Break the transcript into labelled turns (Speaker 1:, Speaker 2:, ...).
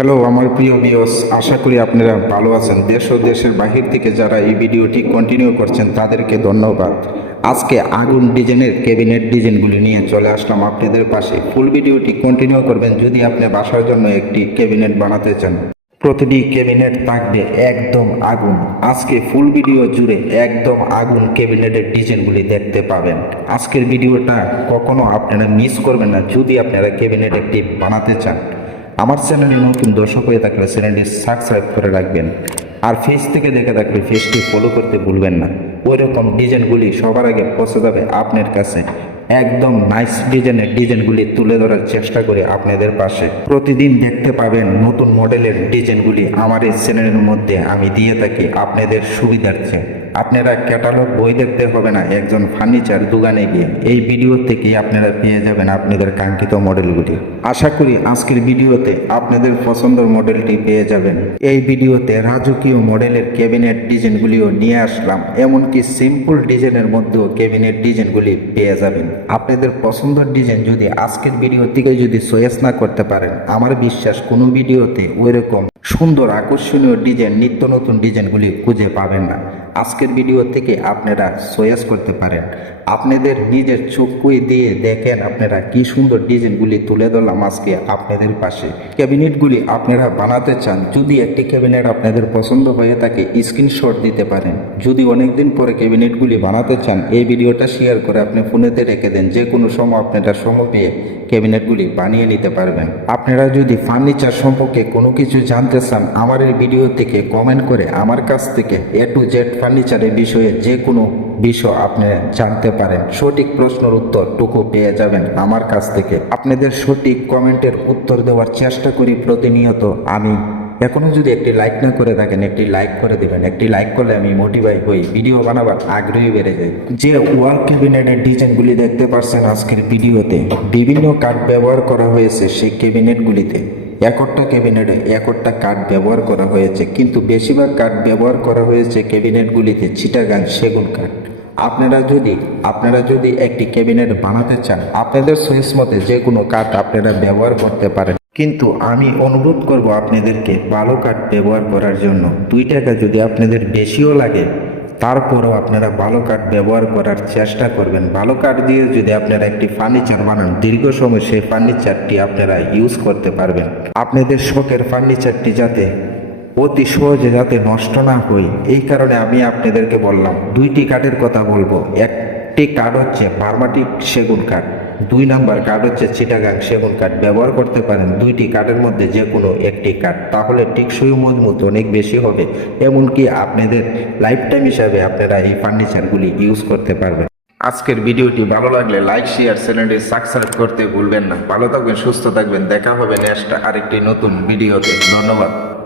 Speaker 1: Hello আমার প্রিয় বিয়স আশা করি আপনারা ভালো আছেন। দেশ ও দেশের বাহির থেকে যারা এই ভিডিওটি কন্টিনিউ করছেন, তাদেরকে ধন্যবাদ। আজকে আগুন ডিজাইনের ক্যাবিনেট ডিজাইনগুলি নিয়ে চলে আসলাম আপনাদের পাশে। ফুল ভিডিওটি কন্টিনিউ করবেন যদি আপনি বাসার জন্য একটি ক্যাবিনেট বানাতে চান। প্রতিটি ক্যাবিনেট থাকবে একদম আগুন। আজকে ফুল ভিডিও জুড়ে একদম আগুন ক্যাবিনেটের ডিজাইনগুলি দেখতে পাবেন। আজকের ভিডিওটা কখনো আপনারা মিস করবেন না, যদি আপনারা ক্যাবিনেট একটি বানাতে চান। আমার চ্যানেলে নতুন দর্শক হয়ে থাকলে চ্যানেলটি সাবস্ক্রাইব করে রাখবেন। আর ফেস থেকে দেখে থাকলে ফেসটি ফলো করতে ভুলবেন না। ওই রকম ডিজাইনগুলি সবার আগে পৌঁছে যাবে আপনার কাছে। একদম নাইস ডিজাইনের ডিজাইনগুলি তুলে ধরার চেষ্টা করে আপনাদের পাশে। প্রতিদিন দেখতে পাবেন নতুন মডেলের ডিজাইনগুলি আমার এই চ্যানেলের মধ্যে আমি দিয়ে থাকি আপনাদের সুবিধার্থে। আপনারা ক্যাটালগ বই দেখতে হবে না, একজন ফার্নিচার দোকানে গিয়ে। এই ভিডিও থেকেই আপনারা পেয়ে যাবেন আপনাদের কাঙ্ক্ষিত মডেলগুলি আশা করি আজকের ভিডিওতে আপনাদের পছন্দের মডেলটি পেয়ে যাবেন। এই ভিডিওতে রাজকীয় মডেলের ক্যাবিনেট ডিজাইনগুলিও নিয়ে আসলাম, এমনকি সিম্পল ডিজাইনের মধ্যেও ক্যাবিনেট ডিজাইনগুলি পেয়ে যাবেন। আপনাদের পছন্দের ডিজাইন যদি আজকের ভিডিও থেকে যদি চয়েস না করতে পারেন, আমার বিশ্বাস কোনো ভিডিওতে ওইরকম সুন্দর আকর্ষণীয় ডিজাইন নিত্য নতুন ডিজাইনগুলি খুঁজে পাবেন না। আজকের ভিডিও থেকে আপনারা চয়েস করতে পারেন। আপনাদের নিজের চক্ষু দিয়ে দেখেন আপনারা কি সুন্দর ডিজাইনগুলি তুলে ধরলাম আজকে আপনাদের পাশে। ক্যাবিনেটগুলি আপনারা বানাতে চান, যদি একটি ক্যাবিনেট আপনাদের পছন্দ হয়ে থাকে, স্ক্রিনশট দিতে পারেন। যদি অনেকদিন পরে ক্যাবিনেটগুলি বানাতে চান, এই ভিডিওটা শেয়ার করে আপনি ফোনেতে রেখে দেন, যে কোনো সময় আপনারা সময় পেয়ে ক্যাবিনেটগুলি বানিয়ে নিতে পারবেন। আপনারা যদি ফার্নিচার সম্পর্কে কোনো কিছু জানতে চান, আমার এই ভিডিও থেকে কমেন্ট করে আমার কাছ থেকে এ টু জেড ফার্নিচারের বিষয়ে যে কোনো বিষয় আপনি জানতে পারেন। সঠিক প্রশ্নের উত্তর টুকু পেয়ে যাবেন আমার কাছ থেকে। আপনাদের সঠিক কমেন্টের উত্তর দেওয়ার চেষ্টা করি প্রতিনিয়ত। আমি এখনও যদি একটি লাইক না করে থাকেন, একটি লাইক করে দিবেন। একটি লাইক করলে আমি মোটিভাই হই, ভিডিও বানাবার আগ্রহী বেড়ে যায় যে ওয়াল ক্যাবিনেটের ডিজাইনগুলি দেখতে পাচ্ছেন আজকের ভিডিওতে, বিভিন্ন কাঠ ব্যবহার করা হয়েছে সেই ক্যাবিনেটগুলিতে। একটা ক্যাবিনেটে একটা কাঠ ব্যবহার করা হয়েছে, কিন্তু বেশিরভাগ কাঠ ব্যবহার করা হয়েছে ক্যাবিনেটগুলিতে চিটাগাং সেগুন কাঠ। আপনারা যদি আপনারা যদি একটি ক্যাবিনেট বানাতে চান, আপনাদের চয়েস মতে যে কোনো কাঠ আপনারা ব্যবহার করতে পারেন। কিন্তু আমি অনুরোধ করব আপনাদেরকে ভালো কাঠ ব্যবহার করার জন্য। দুই টাকা যদি আপনাদের বেশিও লাগে তারপরেও আপনারা ভালো কাঠ ব্যবহার করার চেষ্টা করবেন। ভালো কাঠ দিয়ে যদি আপনারা একটি ফার্নিচার বানান, দীর্ঘ সময় সেই ফার্নিচারটি আপনারা ইউজ করতে পারবেন। আপনাদের শখের ফার্নিচারটি যাতে অতি সহজে যাতে নষ্ট না হয়, এই কারণে আমি আপনাদেরকে বললাম, দুইটি কাঠের কথা বলব। একটি কাঠ হচ্ছে বার্মাটিক সেগুন কাঠ। দুই নাম্বার কাঠ হচ্ছে চিটাগাং সেগুন কাঠ ব্যবহার করতে পারেন দুইটি কাঠের মধ্যে যে কোনো একটি কাঠ তাহলে টেকসই মজবুত, অনেক বেশি হবে। এমনকি আপনাদের লাইফ টাইম হিসাবে আপনারা এই ফার্নিচারগুলি ইউজ করতে পারবেন। আজকের ভিডিওটি ভালো লাগলে লাইক শেয়ার চ্যানেলটি সাবস্ক্রাইব করতে ভুলবেন না। ভালো থাকবেন, সুস্থ থাকবেন। দেখা হবে নেক্সট আরেকটি নতুন ভিডিওতে। ধন্যবাদ।